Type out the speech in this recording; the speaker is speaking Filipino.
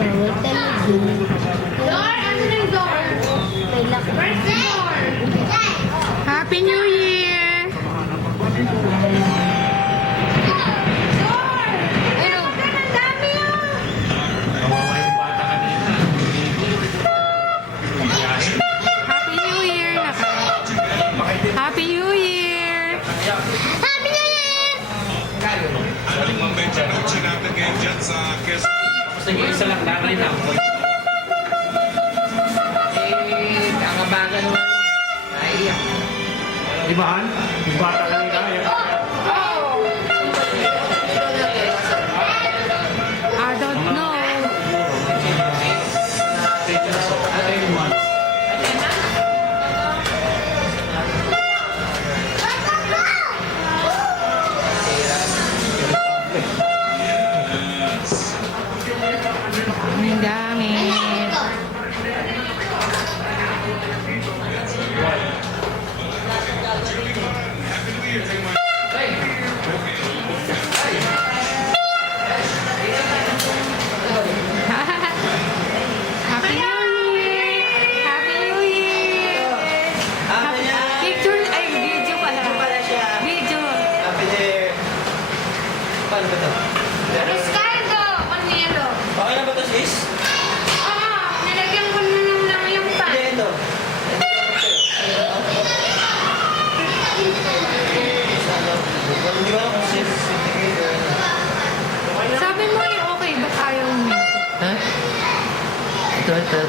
Bawal talaga. Door! Ano na yung door? May lock. Where's the door? Happy New Year! Door! Ayun! Ang dami yun! Kawawa yung bata kanina. Happy New Year! Happy New Year! Happy New Year! Ang Benjanucci natin ngayon dyan sa Quezon. Sige, isa lang nanay na. Ang abaga naman. Naiiyak. Di ba, Han? Yung bata kanina. I don't know. Ang gamit. Happy New Year! Happy New Year! Picture, ay video pala. Video. Paano ba ito? Ricardo! Panilo! Okay na ba ito, sis? Oo! Nilagyan ko na lang yung pan. Hindi, ito. Hindi ba ako sis? Sabi mo yung okay, ba't ayaw mo? Ha? Ito.